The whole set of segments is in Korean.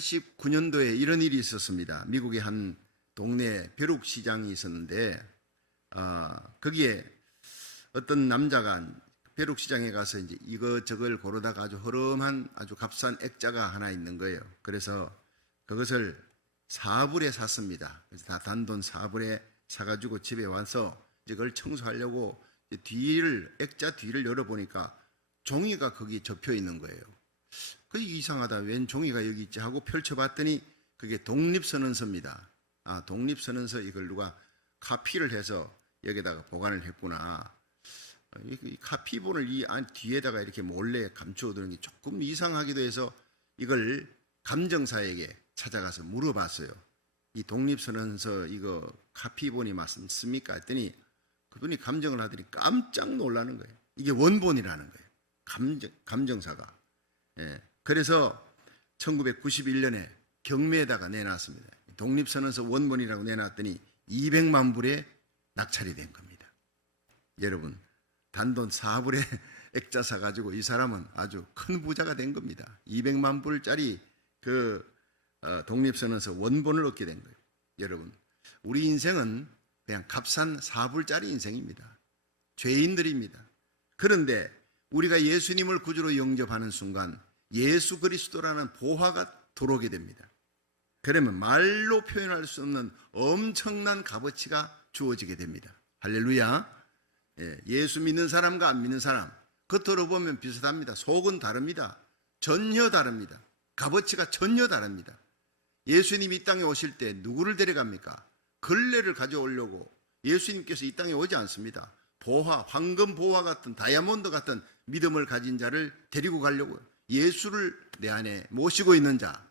1989년도에 이런 일이 있었습니다. 미국의 한 동네 벼룩시장이 있었는데 거기에 어떤 남자가 벼룩시장에 가서 이제 이거저걸 고르다가 아주 허름한 아주 값싼 액자가 하나 있는 거예요. 그래서 그것을 4불에 샀습니다. 그래서 다 단돈 4불에 사가지고 집에 와서 이제 그걸 청소하려고 액자 뒤를 열어보니까 종이가 거기 접혀 있는 거예요. 그게 이상하다. 웬 종이가 여기 있지 하고 펼쳐봤더니 그게 독립선언서입니다. 독립선언서 이걸 누가 카피를 해서 여기다가 보관을 했구나. 이 카피본을 이 뒤에다가 이렇게 몰래 감추어두는 게 조금 이상하기도 해서 이걸 감정사에게 찾아가서 물어봤어요. 이 독립선언서 이거 카피본이 맞습니까? 했더니 그분이 감정을 하더니 깜짝 놀라는 거예요. 이게 원본이라는 거예요. 감정사가. 예. 그래서 1991년에 경매에다가 내놨습니다. 독립선언서 원본이라고 내놨더니 200만 불에 낙찰이 된 겁니다. 여러분, 단돈 4불에 액자 사가지고 이 사람은 아주 큰 부자가 된 겁니다. 200만 불짜리 독립선언서 원본을 얻게 된 거예요. 여러분, 우리 인생은 그냥 값싼 4불짜리 인생입니다. 죄인들입니다. 그런데 우리가 예수님을 구주로 영접하는 순간 예수 그리스도라는 보화가 들어오게 됩니다. 그러면 말로 표현할 수 없는 엄청난 값어치가 주어지게 됩니다. 할렐루야. 예수 믿는 사람과 안 믿는 사람 겉으로 보면 비슷합니다. 속은 다릅니다. 전혀 다릅니다. 값어치가 전혀 다릅니다. 예수님이 이 땅에 오실 때 누구를 데려갑니까? 걸레를 가져오려고 예수님께서 이 땅에 오지 않습니다. 보화, 황금 보화 같은 다이아몬드 같은 믿음을 가진 자를 데리고 가려고 예수를 내 안에 모시고 있는 자,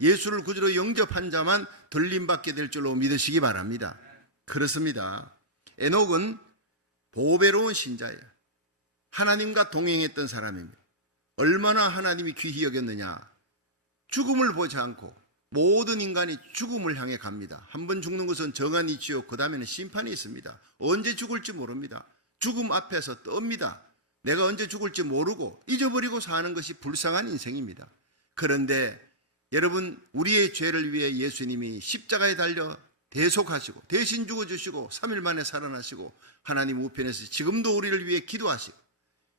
예수를 구주로 영접한 자만 들림받게 될 줄로 믿으시기 바랍니다. 그렇습니다. 에녹은 보배로운 신자예요. 하나님과 동행했던 사람입니다. 얼마나 하나님이 귀히 여겼느냐. 죽음을 보지 않고 모든 인간이 죽음을 향해 갑니다. 한번 죽는 것은 정한 이치요, 그 다음에는 심판이 있습니다. 언제 죽을지 모릅니다. 죽음 앞에서 떱니다. 내가 언제 죽을지 모르고 잊어버리고 사는 것이 불쌍한 인생입니다. 그런데 여러분, 우리의 죄를 위해 예수님이 십자가에 달려 대속하시고 대신 죽어주시고 3일 만에 살아나시고 하나님 우편에서 지금도 우리를 위해 기도하시고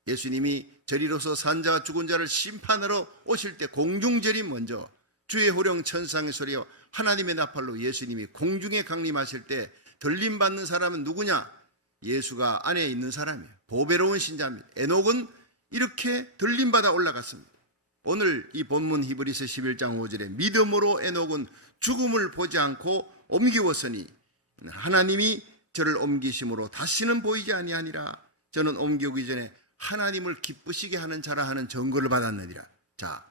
예수님이 저리로서 산 자와 죽은 자를 심판하러 오실 때 공중절이 먼저 주의 호령 천상의 소리와 하나님의 나팔로 예수님이 공중에 강림하실 때 들림받는 사람은 누구냐? 예수가 안에 있는 사람이에요. 보배로운 신자입니다. 에녹은 이렇게 들림받아 올라갔습니다. 오늘 이 본문 히브리서 11장 5절에 믿음으로 에녹은 죽음을 보지 않고 옮기었으니 하나님이 저를 옮기심으로 다시는 보이지 아니하니라. 저는 옮기기 전에 하나님을 기쁘시게 하는 자라 하는 증거를 받았느니라. 자,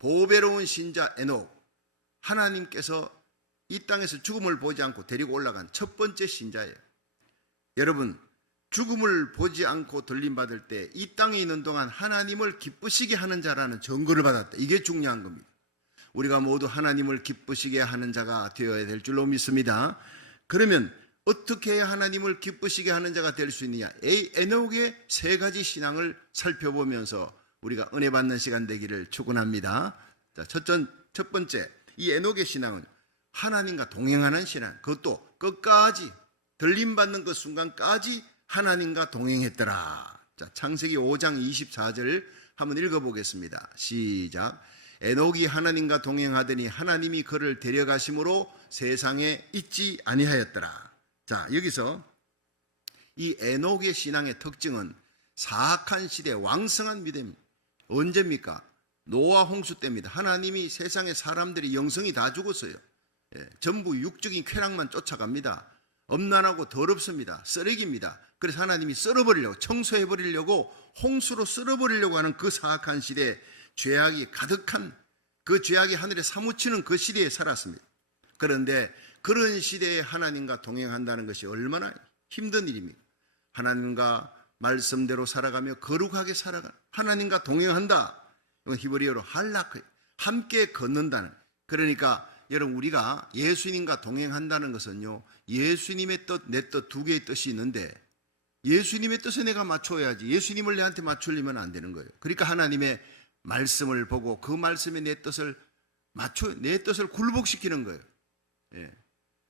보배로운 신자 에녹, 하나님께서 이 땅에서 죽음을 보지 않고 데리고 올라간 첫 번째 신자예요. 여러분, 죽음을 보지 않고 들림받을 때 이 땅에 있는 동안 하나님을 기쁘시게 하는 자라는 증거를 받았다. 이게 중요한 겁니다. 우리가 모두 하나님을 기쁘시게 하는 자가 되어야 될 줄로 믿습니다. 그러면 어떻게 해야 하나님을 기쁘시게 하는 자가 될 수 있느냐? 에녹의 세 가지 신앙을 살펴보면서 우리가 은혜 받는 시간 되기를 축원합니다. 자, 첫 번째, 이 에녹의 신앙은 하나님과 동행하는 신앙. 그것도 끝까지 들림받는 그 순간까지 하나님과 동행했더라. 자, 창세기 5장 24절 한번 읽어보겠습니다. 시작. 에녹이 하나님과 동행하더니 하나님이 그를 데려가심으로 세상에 있지 아니하였더라. 자, 여기서 이 에녹의 신앙의 특징은 사악한 시대 왕성한 믿음입니다. 언제입니까? 노아 홍수 때입니다. 하나님이 세상의 사람들이 영성이 다 죽었어요. 전부 육적인 쾌락만 쫓아갑니다. 엄난하고 더럽습니다. 쓰레기입니다. 그래서 하나님이 썰어버리려고, 청소해버리려고, 홍수로 썰어버리려고 하는 그 사악한 시대에 죄악이 가득한, 그 죄악이 하늘에 사무치는 그 시대에 살았습니다. 그런데 그런 시대에 하나님과 동행한다는 것이 얼마나 힘든 일입니까? 하나님과 말씀대로 살아가며 거룩하게 살아가, 하나님과 동행한다. 히브리어로 할라크, 함께 걷는다는. 그러니까 여러분, 우리가 예수님과 동행한다는 것은요, 예수님의 뜻, 내 뜻 두 개의 뜻이 있는데 예수님의 뜻에 내가 맞춰야지 예수님을 내한테 맞추려면 안 되는 거예요. 그러니까 하나님의 말씀을 보고 그 말씀에 내 뜻을 내 뜻을 굴복시키는 거예요. 예.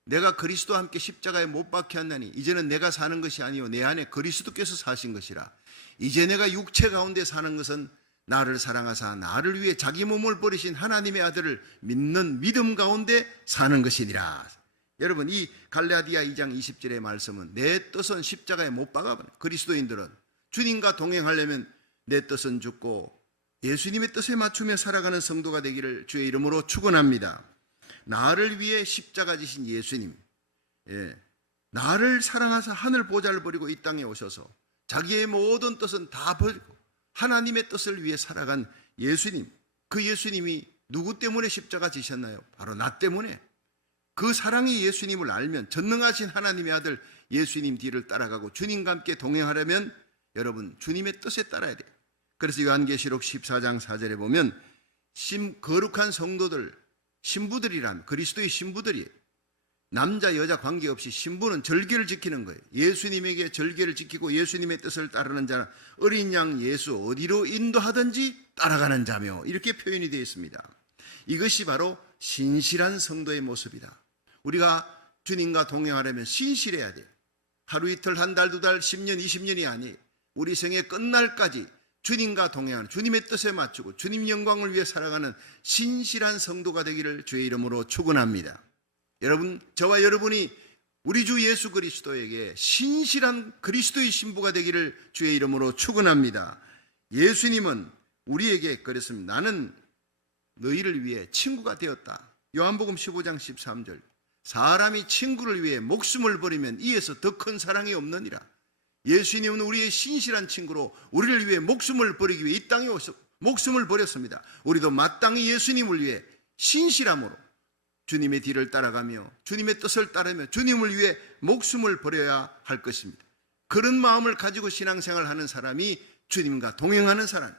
내가 그리스도와 함께 십자가에 못 박혀 하나니 이제는 내가 사는 것이 아니요 내 안에 그리스도께서 사신 것이라. 이제 내가 육체 가운데 사는 것은 나를 사랑하사 나를 위해 자기 몸을 버리신 하나님의 아들을 믿는 믿음 가운데 사는 것이니라. 여러분, 이 갈라디아 2장 20절의 말씀은 내 뜻은 십자가에 못 박아버려. 그리스도인들은 주님과 동행하려면 내 뜻은 죽고 예수님의 뜻에 맞추며 살아가는 성도가 되기를 주의 이름으로 축원합니다. 나를 위해 십자가 지신 예수님, 나를 사랑하사 하늘 보좌를 버리고 이 땅에 오셔서 자기의 모든 뜻은 다 버리고 하나님의 뜻을 위해 살아간 예수님, 그 예수님이 누구 때문에 십자가 지셨나요? 바로 나 때문에. 그 사랑의 예수님을 알면, 전능하신 하나님의 아들 예수님 뒤를 따라가고 주님과 함께 동행하려면 여러분 주님의 뜻에 따라야 돼요. 그래서 요한계시록 14장 4절에 보면 거룩한 성도들, 신부들이란 그리스도의 신부들이에요. 남자 여자 관계없이 신부는 절개를 지키는 거예요. 예수님에게 절개를 지키고 예수님의 뜻을 따르는 자는 어린 양 예수 어디로 인도하든지 따라가는 자며, 이렇게 표현이 되어 있습니다. 이것이 바로 신실한 성도의 모습이다. 우리가 주님과 동행하려면 신실해야 돼요. 하루 이틀 한 달 두 달 10년 20년이 아니에요. 우리 생애 끝날까지 주님과 동행하는, 주님의 뜻에 맞추고 주님 영광을 위해 살아가는 신실한 성도가 되기를 주의 이름으로 축원합니다. 여러분, 저와 여러분이 우리 주 예수 그리스도에게 신실한 그리스도의 신부가 되기를 주의 이름으로 축원합니다. 예수님은 우리에게 그랬습니다. 나는 너희를 위해 친구가 되었다. 요한복음 15장 13절. 사람이 친구를 위해 목숨을 버리면 이에서 더 큰 사랑이 없느니라. 예수님은 우리의 신실한 친구로 우리를 위해 목숨을 버리기 위해 이 땅에 오셔 목숨을 버렸습니다. 우리도 마땅히 예수님을 위해 신실함으로 주님의 뒤를 따라가며 주님의 뜻을 따르며 주님을 위해 목숨을 버려야 할 것입니다. 그런 마음을 가지고 신앙생활을 하는 사람이 주님과 동행하는 사람.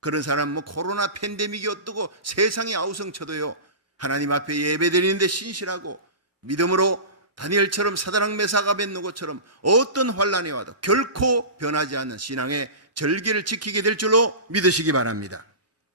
그런 사람 코로나 팬데믹이 어떠고 세상이 아우성쳐도요, 하나님 앞에 예배드리는데 신실하고 믿음으로 다니엘처럼 사드락 메삭 아벳느고처럼 어떤 환난이 와도 결코 변하지 않는 신앙의 절개를 지키게 될 줄로 믿으시기 바랍니다.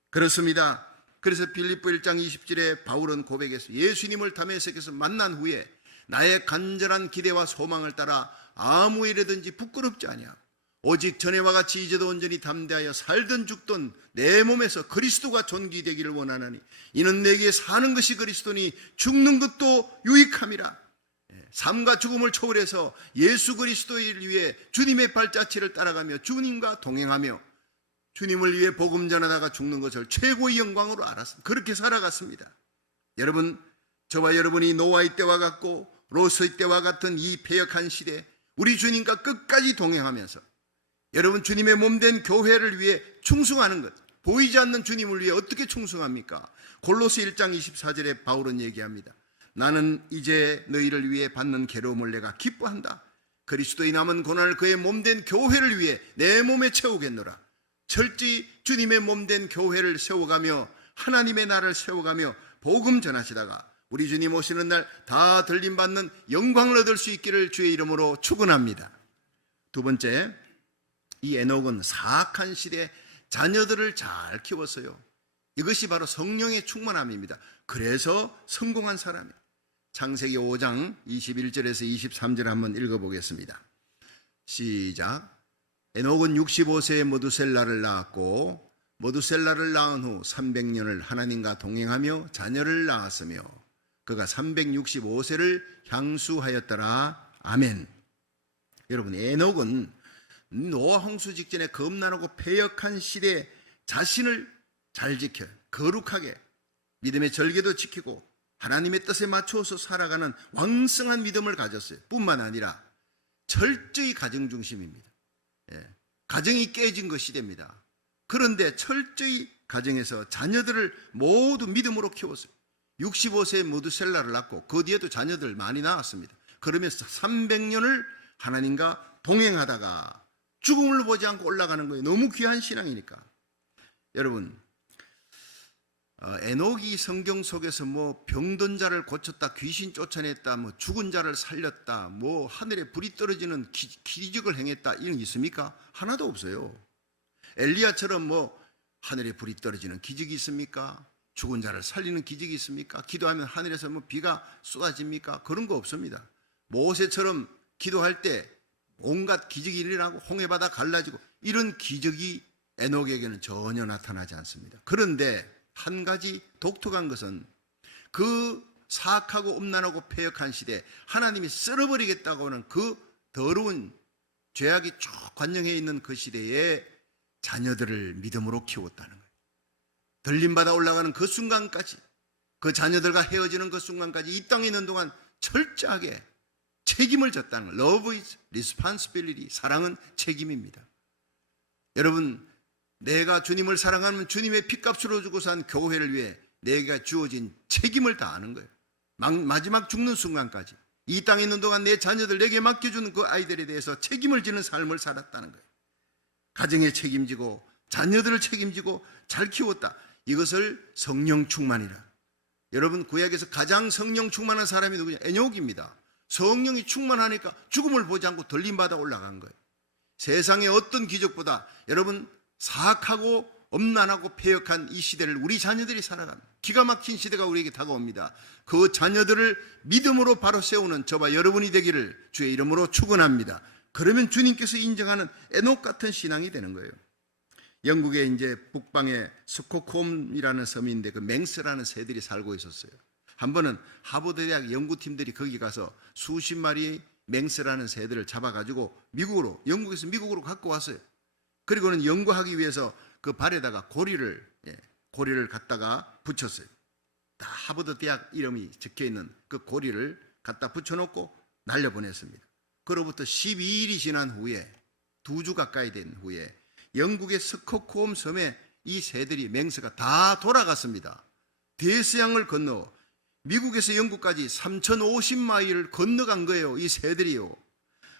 그렇습니다. 그래서 빌립보 1장 20절에 바울은 고백했어요. 예수님을 다메섹에서 만난 후에 나의 간절한 기대와 소망을 따라 아무 일에든지 부끄럽지 아니하고 오직 전에와 같이 이제도 온전히 담대하여 살든 죽든 내 몸에서 그리스도가 존귀되기를 원하나니 이는 내게 사는 것이 그리스도니 죽는 것도 유익함이라. 삶과 죽음을 초월해서 예수 그리스도를 위해 주님의 발자취를 따라가며 주님과 동행하며 주님을 위해 복음 전하다가 죽는 것을 최고의 영광으로 알았습니다. 그렇게 살아갔습니다. 여러분, 저와 여러분이 노아의 때와 같고 롯의 때와 같은 이 패역한 시대, 우리 주님과 끝까지 동행하면서 여러분 주님의 몸된 교회를 위해 충성하는 것, 보이지 않는 주님을 위해 어떻게 충성합니까? 골로새 1장 24절에 바울은 얘기합니다. 나는 이제 너희를 위해 받는 괴로움을 내가 기뻐한다. 그리스도의 남은 고난을 그의 몸된 교회를 위해 내 몸에 채우겠노라. 철저히 주님의 몸된 교회를 세워가며 하나님의 나라를 세워가며 복음 전하시다가 우리 주님 오시는 날 다 들림받는 영광을 얻을 수 있기를 주의 이름으로 축원합니다. 두 번째, 이 에녹은 사악한 시대에 자녀들을 잘 키웠어요. 이것이 바로 성령의 충만함입니다. 그래서 성공한 사람이에요. 창세기 5장 21절에서 23절 한번 읽어보겠습니다. 시작. 에녹은 65세에 머두셀라를 낳았고 머두셀라를 낳은 후 300년을 하나님과 동행하며 자녀를 낳았으며 그가 365세를 향수하였더라. 아멘. 여러분, 에녹은 노아 홍수 직전에 겁나고 패역한 시대에 자신을 잘 지켜 거룩하게 믿음의 절개도 지키고 하나님의 뜻에 맞추어서 살아가는 왕성한 믿음을 가졌어요. 뿐만 아니라 철저히 가정 중심입니다. 가정이 깨진 것이 됩니다. 그런데 철저히 가정에서 자녀들을 모두 믿음으로 키웠어요. 65세에 머두셀라를 낳고 그 뒤에도 자녀들 많이 낳았습니다. 그러면서 300년을 하나님과 동행하다가 죽음을 보지 않고 올라가는 거예요. 너무 귀한 신앙이니까. 여러분, 에녹이 성경 속에서 병든 자를 고쳤다, 귀신 쫓아냈다, 죽은 자를 살렸다, 하늘에 불이 떨어지는 기적을 행했다, 이런 게 있습니까? 하나도 없어요. 엘리야처럼 하늘에 불이 떨어지는 기적이 있습니까? 죽은 자를 살리는 기적이 있습니까? 기도하면 하늘에서 뭐 비가 쏟아집니까? 그런 거 없습니다. 모세처럼 기도할 때 온갖 기적이 일어나고 홍해바다 갈라지고 이런 기적이 에녹에게는 전혀 나타나지 않습니다. 그런데 한 가지 독특한 것은 그 사악하고 음란하고 패역한 시대에 하나님이 썰어버리겠다고 하는 그 더러운 죄악이 쭉 관영해 있는 그 시대에 자녀들을 믿음으로 키웠다는 거예요. 들림받아 올라가는 그 순간까지, 그 자녀들과 헤어지는 그 순간까지 이 땅에 있는 동안 철저하게 책임을 졌다는 거예요. Love is responsibility. 사랑은 책임입니다. 여러분, 내가 주님을 사랑하면 주님의 피값으로 주고 산 교회를 위해 내가 주어진 책임을 다하는 거예요. 마지막 죽는 순간까지 이 땅에 있는 동안 내 자녀들 내게 맡겨주는 그 아이들에 대해서 책임을 지는 삶을 살았다는 거예요. 가정에 책임지고 자녀들을 책임지고 잘 키웠다. 이것을 성령 충만이라. 여러분, 구약에서 가장 성령 충만한 사람이 누구냐? 에녹입니다. 성령이 충만하니까 죽음을 보지 않고 들림받아 올라간 거예요. 세상의 어떤 기적보다 여러분, 사악하고 엄난하고 패역한 이 시대를 우리 자녀들이 살아갑니다. 기가 막힌 시대가 우리에게 다가옵니다. 그 자녀들을 믿음으로 바로 세우는 저와 여러분이 되기를 주의 이름으로 축원합니다. 그러면 주님께서 인정하는 에녹 같은 신앙이 되는 거예요. 영국의 이제 북방에 스코콤이라는 섬인데 그 맹스라는 새들이 살고 있었어요. 한 번은 하버드 대학 연구팀들이 거기 가서 수십 마리의 맹스라는 새들을 잡아가지고 영국에서 미국으로 갖고 왔어요. 그리고는 연구하기 위해서 그 발에다가 고리를 갖다가 붙였어요. 다 하버드 대학 이름이 적혀있는 그 고리를 갖다 붙여놓고 날려보냈습니다. 그로부터 12일이 지난 후에 2주 가까이 된 후에 영국의 스코콤 섬에 이 새들이 맹스가 다 돌아갔습니다. 대서양을 건너 미국에서 영국까지 3050마일을 건너간 거예요. 이 새들이요.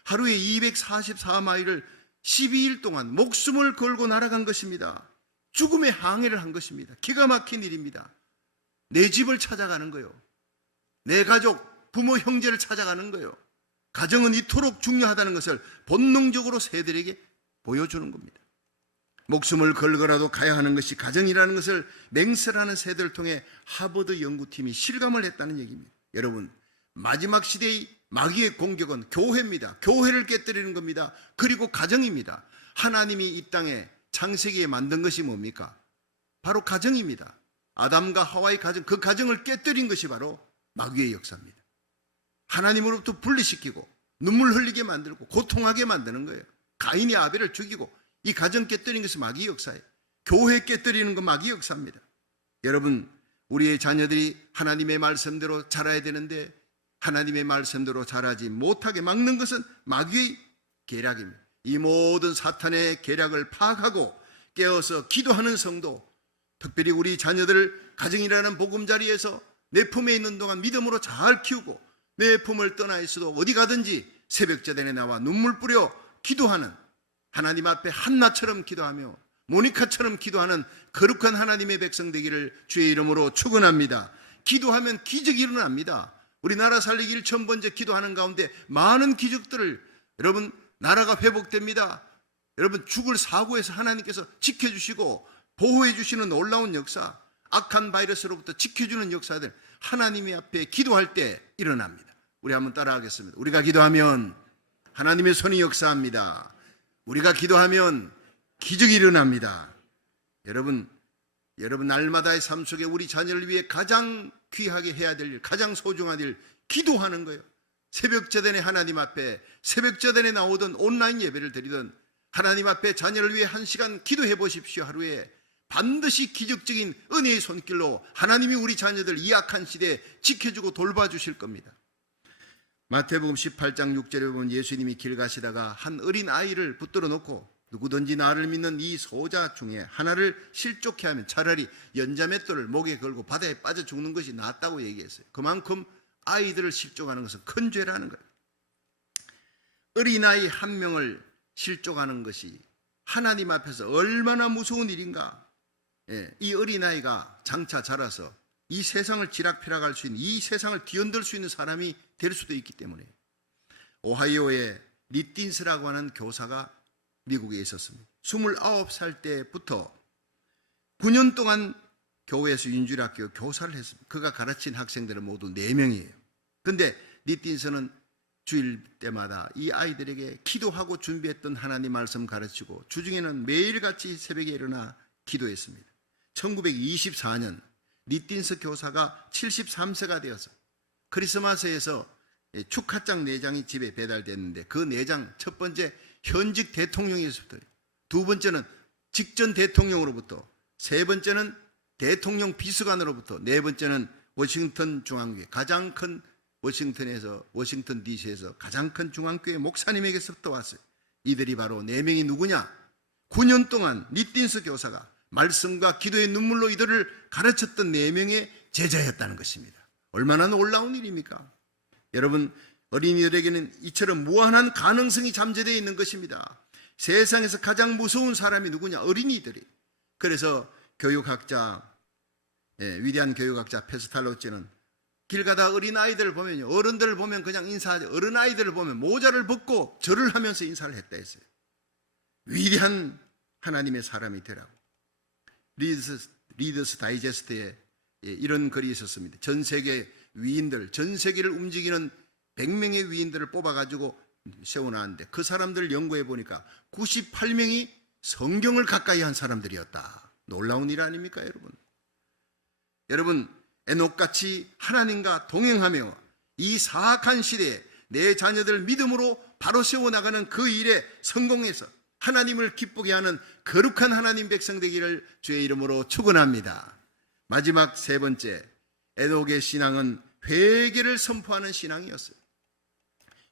하루에 244마일을 12일 동안 목숨을 걸고 날아간 것입니다. 죽음의 항해를 한 것입니다. 기가 막힌 일입니다. 내 집을 찾아가는 거예요. 내 가족, 부모, 형제를 찾아가는 거예요. 가정은 이토록 중요하다는 것을 본능적으로 새들에게 보여주는 겁니다. 목숨을 걸고라도 가야 하는 것이 가정이라는 것을 맹스라는 새들을 통해 하버드 연구팀이 실감을 했다는 얘기입니다. 여러분, 마지막 시대의 마귀의 공격은 교회입니다. 교회를 깨뜨리는 겁니다. 그리고 가정입니다. 하나님이 이 땅에 창세기에 만든 것이 뭡니까? 바로 가정입니다. 아담과 하와의 가정, 그 가정을 깨뜨린 것이 바로 마귀의 역사입니다. 하나님으로부터 분리시키고 눈물 흘리게 만들고 고통하게 만드는 거예요. 가인이 아벨을 죽이고 이 가정 깨뜨린 것이 마귀의 역사예요. 교회 깨뜨리는 건 마귀의 역사입니다. 여러분, 우리의 자녀들이 하나님의 말씀대로 자라야 되는데 하나님의 말씀대로 자라지 못하게 막는 것은 마귀의 계략입니다. 이 모든 사탄의 계략을 파악하고 깨어서 기도하는 성도, 특별히 우리 자녀들을 가정이라는 보금자리에서 내 품에 있는 동안 믿음으로 잘 키우고 내 품을 떠나 있어도 어디 가든지 새벽제단에 나와 눈물 뿌려 기도하는, 하나님 앞에 한나처럼 기도하며 모니카처럼 기도하는 거룩한 하나님의 백성 되기를 주의 이름으로 축원합니다. 기도하면 기적이 일어납니다. 우리나라 살리기 1000번째 기도하는 가운데 많은 기적들을, 여러분, 나라가 회복됩니다. 여러분, 죽을 사고에서 하나님께서 지켜주시고 보호해 주시는 놀라운 역사, 악한 바이러스로부터 지켜주는 역사들 하나님의 앞에 기도할 때 일어납니다. 우리 한번 따라하겠습니다. 우리가 기도하면 하나님의 손이 역사합니다. 우리가 기도하면 기적이 일어납니다. 여러분 날마다의 삶 속에 우리 자녀를 위해 가장 귀하게 해야 될 일, 가장 소중한 일, 기도하는 거예요. 새벽제단에 하나님 앞에, 새벽제단에 나오던 온라인 예배를 드리던 하나님 앞에 자녀를 위해 1시간 기도해 보십시오. 하루에 반드시 기적적인 은혜의 손길로 하나님이 우리 자녀들 이 악한 시대에 지켜주고 돌봐주실 겁니다. 마태복음 18장 6절에 보면 예수님이 길 가시다가 한 어린 아이를 붙들어 놓고 누구든지 나를 믿는 이 소자 중에 하나를 실족해 하면 차라리 연자맷돌을 목에 걸고 바다에 빠져 죽는 것이 낫다고 얘기했어요. 그만큼 아이들을 실족하는 것은 큰 죄라는 거예요. 어린아이 한 명을 실족하는 것이 하나님 앞에서 얼마나 무서운 일인가. 이 어린아이가 장차 자라서 이 세상을 지락펴락할 수 있는, 이 세상을 뒤흔들 수 있는 사람이 될 수도 있기 때문에. 오하이오의 리틴스라고 하는 교사가 미국에 있었습니다. 29살 때부터 9년 동안 교회에서 윤주학교 교사를 했습니다. 그가 가르친 학생들은 모두 4명이에요. 근데 니틴스는 주일 때마다 이 아이들에게 기도하고 준비했던 하나님 말씀 가르치고 주중에는 매일같이 새벽에 일어나 기도했습니다. 1924년 니틴스 교사가 73세가 되어서 크리스마스에서 축하장 4장이 집에 배달됐는데 그 4장 첫 번째 현직 대통령에서부터, 두 번째는 직전 대통령으로부터, 세 번째는 대통령 비서관으로부터, 네 번째는 워싱턴 중앙교회, 가장 큰 워싱턴 DC에서 가장 큰 중앙교회 목사님에게서부터 왔어요. 이들이 바로 4명이 누구냐? 9년 동안 니틴스 교사가 말씀과 기도의 눈물로 이들을 가르쳤던 4명의 제자였다는 것입니다. 얼마나 놀라운 일입니까? 여러분, 어린이들에게는 이처럼 무한한 가능성이 잠재되어 있는 것입니다. 세상에서 가장 무서운 사람이 누구냐? 어린이들이. 그래서 교육학자, 위대한 교육학자 페스탈로치는 길 가다 어린아이들을 보면요, 어른들을 보면 그냥 인사하죠. 어린아이들을 보면 모자를 벗고 절을 하면서 인사를 했다 했어요. 위대한 하나님의 사람이 되라고. 리더스 다이제스트에 이런 글이 있었습니다. 전 세계 위인들, 전 세계를 움직이는 100명의 위인들을 뽑아가지고 세워놨는데 그 사람들을 연구해 보니까 98명이 성경을 가까이 한 사람들이었다. 놀라운 일 아닙니까, 여러분? 여러분, 에녹같이 하나님과 동행하며 이 사악한 시대에 내 자녀들 믿음으로 바로 세워나가는 그 일에 성공해서 하나님을 기쁘게 하는 거룩한 하나님 백성 되기를 주의 이름으로 축원합니다. 마지막 세 번째, 에녹의 신앙은 회개를 선포하는 신앙이었어요.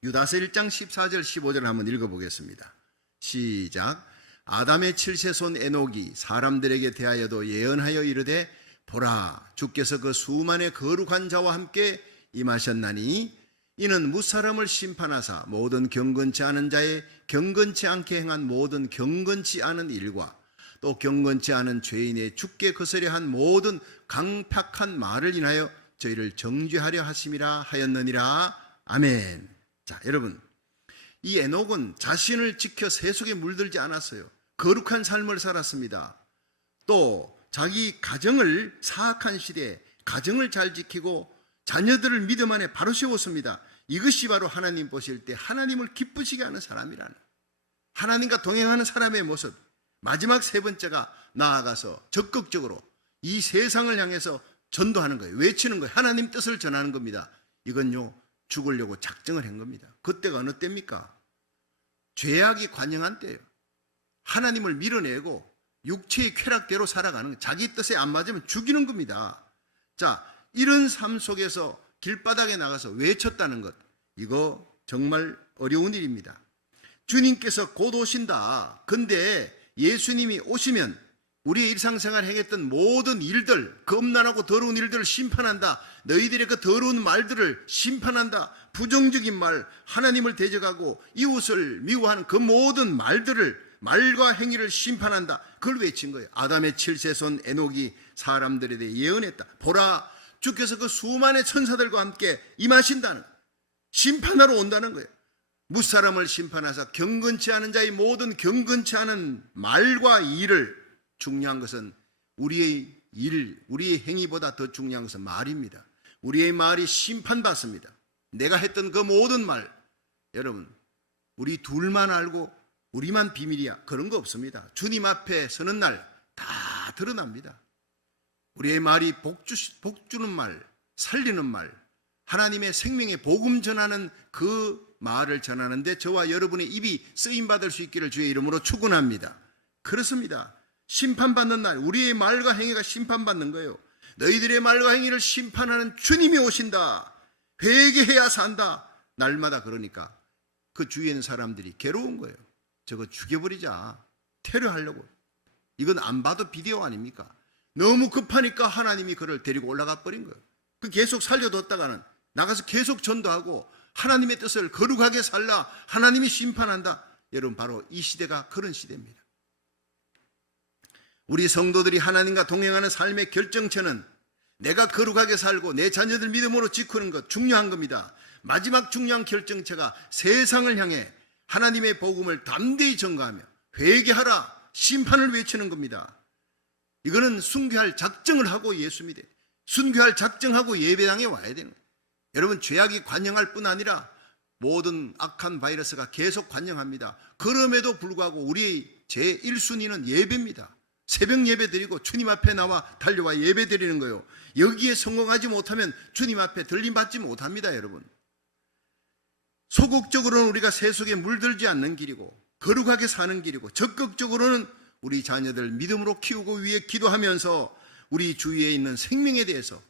유다서 1장 14절 15절을 한번 읽어보겠습니다. 시작. 아담의 7세손 에녹이 사람들에게 대하여도 예언하여 이르되 보라, 주께서 그 수만의 거룩한 자와 함께 임하셨나니 이는 무사람을 심판하사 모든 경건치 않은 자의 경건치 않게 행한 모든 경건치 않은 일과 또 경건치 않은 죄인의 죽게 거스려 한 모든 강팍한 말을 인하여 저희를 정죄하려 하심이라 하였느니라. 아멘. 자, 여러분, 이 에녹은 자신을 지켜 세속에 물들지 않았어요. 거룩한 삶을 살았습니다. 또 자기 가정을, 사악한 시대에 가정을 잘 지키고 자녀들을 믿음 안에 바로 세웠습니다. 이것이 바로 하나님 보실 때 하나님을 기쁘시게 하는 사람이라는, 하나님과 동행하는 사람의 모습. 마지막 세 번째가 나아가서 적극적으로 이 세상을 향해서 전도하는 거예요. 외치는 거예요. 하나님 뜻을 전하는 겁니다. 이건요, 죽으려고 작정을 한 겁니다. 그때가 어느 때입니까? 죄악이 관영한 때예요. 하나님을 밀어내고 육체의 쾌락대로 살아가는 거예요. 자기 뜻에 안 맞으면 죽이는 겁니다. 자, 이런 삶 속에서 길바닥에 나가서 외쳤다는 것, 이거 정말 어려운 일입니다. 주님께서 곧 오신다. 근데 예수님이 오시면 우리의 일상생활 행했던 모든 일들, 그 음란하고 더러운 일들을 심판한다. 너희들의 그 더러운 말들을 심판한다. 부정적인 말, 하나님을 대적하고 이웃을 미워하는 그 모든 말과 행위를 심판한다. 그걸 외친 거예요. 아담의 7세손 에녹이 사람들에 대해 예언했다. 보라, 주께서 그 수만의 천사들과 함께 임하신다는, 심판하러 온다는 거예요. 무사람을 심판하사 경건치 않은 자의 모든 경건치 않은 말과 일을, 중요한 것은 우리의 일, 우리의 행위보다 더 중요한 것은 말입니다. 우리의 말이 심판받습니다. 내가 했던 그 모든 말, 여러분, 우리 둘만 알고 우리만 비밀이야, 그런 거 없습니다. 주님 앞에 서는 날 다 드러납니다. 우리의 말이 복 주는 말, 살리는 말, 하나님의 생명의 복음 전하는 그 말을 전하는데 저와 여러분의 입이 쓰임받을 수 있기를 주의 이름으로 축원합니다. 그렇습니다. 심판받는 날, 우리의 말과 행위가 심판받는 거예요. 너희들의 말과 행위를 심판하는 주님이 오신다. 회개해야 산다. 날마다 그러니까 그 주위에 있는 사람들이 괴로운 거예요. 저거 죽여버리자, 테러하려고. 이건 안 봐도 비디오 아닙니까? 너무 급하니까 하나님이 그를 데리고 올라가 버린 거예요. 그 계속 살려뒀다가는 나가서 계속 전도하고 하나님의 뜻을 거룩하게 살라, 하나님이 심판한다. 여러분, 바로 이 시대가 그런 시대입니다. 우리 성도들이 하나님과 동행하는 삶의 결정체는 내가 거룩하게 살고 내 자녀들 믿음으로 지키는 것, 중요한 겁니다. 마지막 중요한 결정체가 세상을 향해 하나님의 복음을 담대히 전가하며 회개하라, 심판을 외치는 겁니다. 이거는 순교할 작정을 하고 예수 믿어야 돼요. 순교할 작정하고 예배당에 와야 되는 거예요. 여러분, 죄악이 관영할 뿐 아니라 모든 악한 바이러스가 계속 관영합니다. 그럼에도 불구하고 우리의 제1순위는 예배입니다. 새벽 예배 드리고 주님 앞에 나와 달려와 예배 드리는 거예요. 여기에 성공하지 못하면 주님 앞에 들림받지 못합니다. 여러분, 소극적으로는 우리가 세속에 물들지 않는 길이고 거룩하게 사는 길이고, 적극적으로는 우리 자녀들 믿음으로 키우고 위해 기도하면서 우리 주위에 있는 생명에 대해서,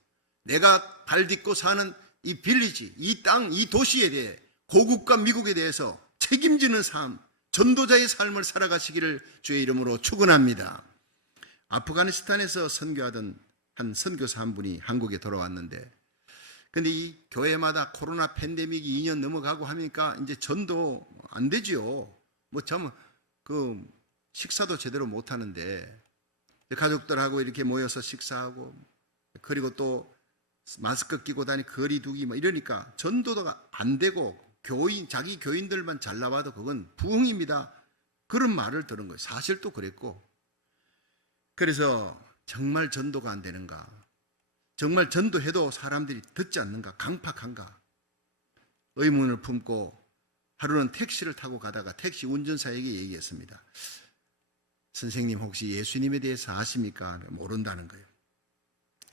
내가 발 딛고 사는 이 빌리지, 이 땅, 이 도시에 대해, 고국과 미국에 대해서 책임지는 삶, 전도자의 삶을 살아가시기를 주의 이름으로 축원합니다. 아프가니스탄에서 선교하던 한 선교사 한 분이 한국에 돌아왔는데, 근데 이 교회마다 코로나 팬데믹이 2년 넘어가고 하니까 이제 전도 안 되지요. 참 식사도 제대로 못 하는데, 가족들하고 이렇게 모여서 식사하고, 그리고 또 마스크 끼고 다니 거리 두기 이러니까 전도가 안 되고, 자기 교인들만 잘 나와도 그건 부흥입니다, 그런 말을 들은 거예요. 사실 또 그랬고. 그래서 정말 전도가 안 되는가, 정말 전도해도 사람들이 듣지 않는가, 강팍한가 의문을 품고 하루는 택시를 타고 가다가 택시 운전사에게 얘기했습니다. 선생님, 혹시 예수님에 대해서 아십니까? 모른다는 거예요.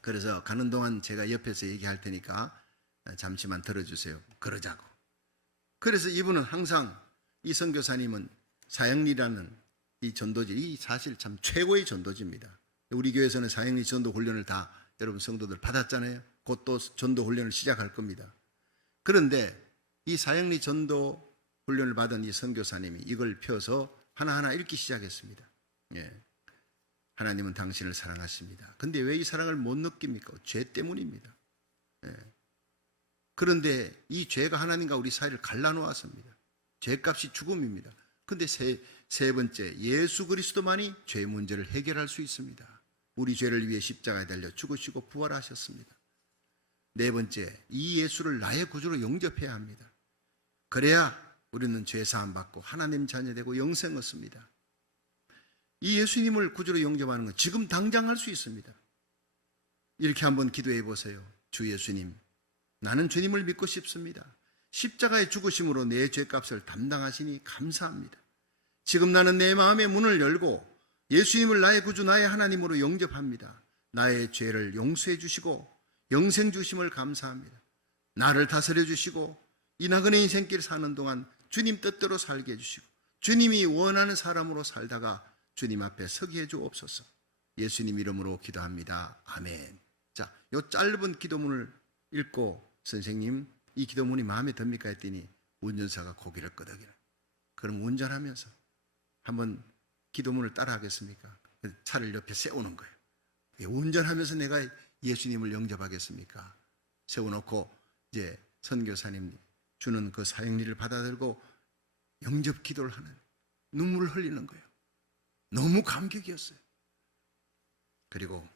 그래서 가는 동안 제가 옆에서 얘기할 테니까 잠시만 들어주세요. 그러자고. 그래서 이분은 항상, 이 선교사님은 사형리라는 이 전도지, 이 사실 참 최고의 전도지입니다. 우리 교회에서는 사형리 전도 훈련을 다 여러분 성도들 받았잖아요. 곧 또 전도 훈련을 시작할 겁니다. 그런데 이 사형리 전도 훈련을 받은 이 선교사님이 이걸 펴서 하나하나 읽기 시작했습니다. 하나님은 당신을 사랑하십니다. 근데 왜 이 사랑을 못 느낍니까? 죄 때문입니다. 그런데 이 죄가 하나님과 우리 사이를 갈라놓았습니다. 죄값이 죽음입니다. 근데 세 번째, 예수 그리스도만이 죄 문제를 해결할 수 있습니다. 우리 죄를 위해 십자가에 달려 죽으시고 부활하셨습니다. 네 번째, 이 예수를 나의 구주로 영접해야 합니다. 그래야 우리는 죄 사함 받고 하나님 자녀 되고 영생 얻습니다. 이 예수님을 구주로 영접하는 건 지금 당장 할 수 있습니다. 이렇게 한번 기도해 보세요. 주 예수님, 나는 주님을 믿고 싶습니다. 십자가의 죽으심으로 내 죄값을 담당하시니 감사합니다. 지금 나는 내 마음의 문을 열고 예수님을 나의 구주, 나의 하나님으로 영접합니다. 나의 죄를 용서해 주시고 영생 주심을 감사합니다. 나를 다스려 주시고 이 나그네 인생길 사는 동안 주님 뜻대로 살게 해주시고 주님이 원하는 사람으로 살다가 주님 앞에 서게 해주옵소서. 예수님 이름으로 기도합니다. 아멘. 자, 요 짧은 기도문을 읽고, 선생님 이 기도문이 마음에 듭니까? 했더니 운전사가 고개를 끄덕이는. 그럼 운전하면서 한번 기도문을 따라 하겠습니까? 차를 옆에 세우는 거예요. 운전하면서 내가 예수님을 영접하겠습니까? 세워놓고 이제 선교사님 주는 그 사형리를 받아들고 영접 기도를 하는, 눈물을 흘리는 거예요. 너무 감격이었어요. 그리고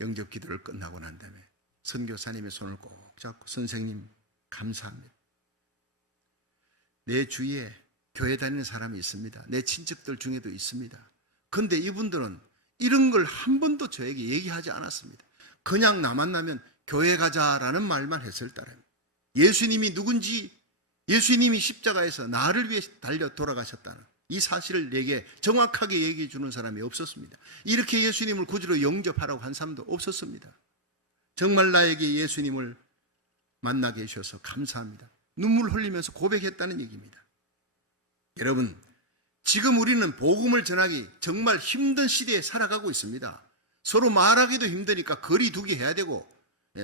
영접 기도를 끝나고 난 다음에 선교사님의 손을 꼭 잡고, 선생님 감사합니다. 내 주위에 교회 다니는 사람이 있습니다. 내 친척들 중에도 있습니다. 그런데 이분들은 이런 걸 한 번도 저에게 얘기하지 않았습니다. 그냥 나 만나면 교회 가자라는 말만 했을 따름, 예수님이 누군지, 예수님이 십자가에서 나를 위해 달려 돌아가셨다는 이 사실을 내게 정확하게 얘기해 주는 사람이 없었습니다. 이렇게 예수님을 구주로 영접하라고 한 사람도 없었습니다. 정말 나에게 예수님을 만나게 해주셔서 감사합니다. 눈물 흘리면서 고백했다는 얘기입니다. 여러분, 지금 우리는 복음을 전하기 정말 힘든 시대에 살아가고 있습니다. 서로 말하기도 힘드니까 거리 두기 해야 되고,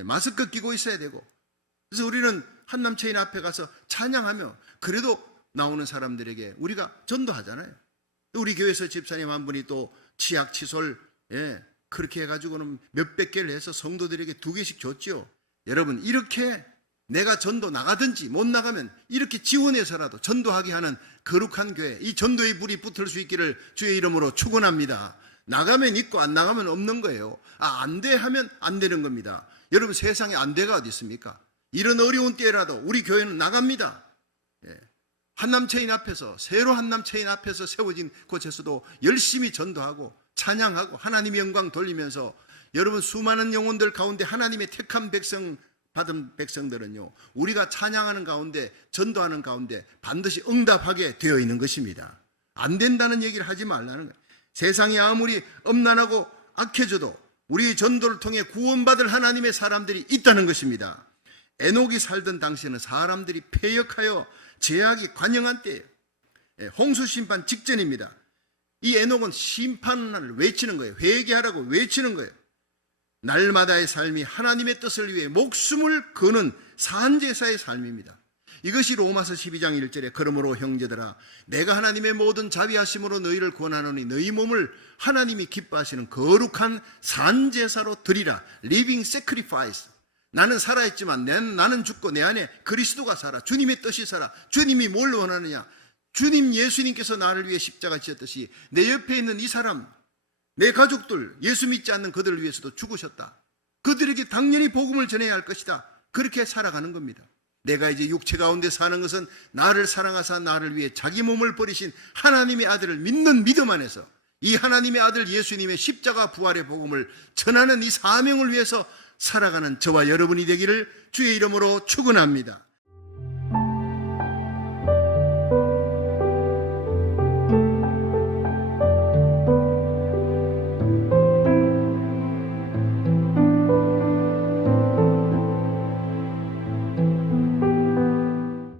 마스크 끼고 있어야 되고, 그래서 우리는 한남체인 앞에 가서 찬양하며 그래도 나오는 사람들에게 우리가 전도하잖아요. 우리 교회에서 집사님 한 분이 또 치약, 칫솔 그렇게 해가지고는 몇백 개를 해서 성도들에게 2개씩 줬지요. 여러분, 이렇게 내가 전도 나가든지 못 나가면 이렇게 지원해서라도 전도하게 하는 거룩한 교회, 이 전도의 불이 붙을 수 있기를 주의 이름으로 축원합니다. 나가면 있고 안 나가면 없는 거예요. 안 돼 하면 안 되는 겁니다. 여러분, 세상에 안 돼가 어디 있습니까? 이런 어려운 때라도 우리 교회는 나갑니다. 한남체인 앞에서, 새로 한남체인 앞에서 세워진 곳에서도 열심히 전도하고 찬양하고 하나님의 영광 돌리면서 여러분 수많은 영혼들 가운데 하나님의 택한 백성 받은 백성들은요, 우리가 찬양하는 가운데 전도하는 가운데 반드시 응답하게 되어 있는 것입니다. 안 된다는 얘기를 하지 말라는 거예요. 세상이 아무리 엄난하고 악해져도 우리 전도를 통해 구원받을 하나님의 사람들이 있다는 것입니다. 에녹이 살던 당시에는 사람들이 패역하여 죄악이 관영한 때예요. 홍수 심판 직전입니다. 이 에녹은 심판을 외치는 거예요. 회개하라고 외치는 거예요. 날마다의 삶이 하나님의 뜻을 위해 목숨을 거는 산제사의 삶입니다. 이것이 로마서 12장 1절에 그러므로 형제들아 내가 하나님의 모든 자비하심으로 너희를 권하노니 너희 몸을 하나님이 기뻐하시는 거룩한 산제사로 드리라. Living sacrifice. 나는 살아있지만 나는 죽고 내 안에 그리스도가 살아. 주님의 뜻이 살아. 주님이 뭘 원하느냐? 주님 예수님께서 나를 위해 십자가 지었듯이 내 옆에 있는 이 사람, 내 가족들, 예수 믿지 않는 그들을 위해서도 죽으셨다. 그들에게 당연히 복음을 전해야 할 것이다. 그렇게 살아가는 겁니다. 내가 이제 육체 가운데 사는 것은 나를 사랑하사 나를 위해 자기 몸을 버리신 하나님의 아들을 믿는 믿음 안에서 이 하나님의 아들 예수님의 십자가 부활의 복음을 전하는 이 사명을 위해서 살아가는 저와 여러분이 되기를 주의 이름으로 축원합니다.